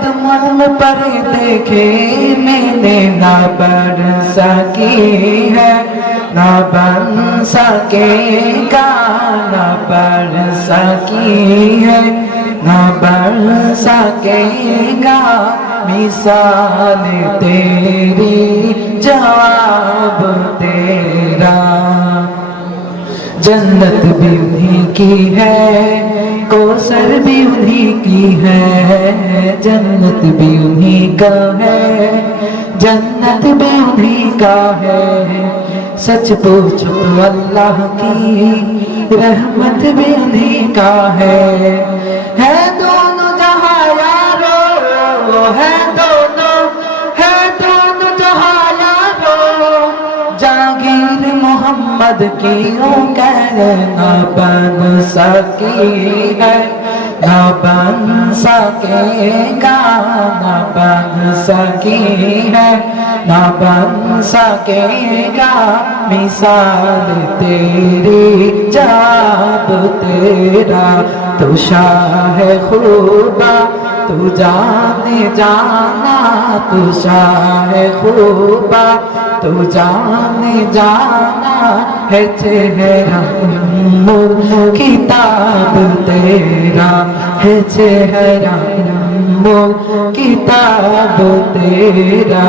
قدموں پر دیکھے میں نے نہ بڑھ سکی ہے، نہ بن سکے گا، نہ بڑھ سکی ہے، نہ بڑھ سکے گا۔ مثال تیری، جواب تیرا۔ جنت بھی انہی کی ہے کوثر بھی انہی کی ہے، جنت بھی انہی کا ہے، جنت بھی انہی کا ہے۔ سچ پوچھو تو اللہ کی رحمت بھی انہی کا ہے۔ محمد کی کہنا بن سکی ہے۔ نہ بن سکے گا نہ بن سکی ہے۔ نہ بن سکے گا، مثال تیری جاب تیرا۔ تو شاہ خوبا تو جانے جانا، تو شاہ خوبا تو جانے جانا ہے چہرہ مر کتاب تیرا ہے چہرہ مر کتاب تیرا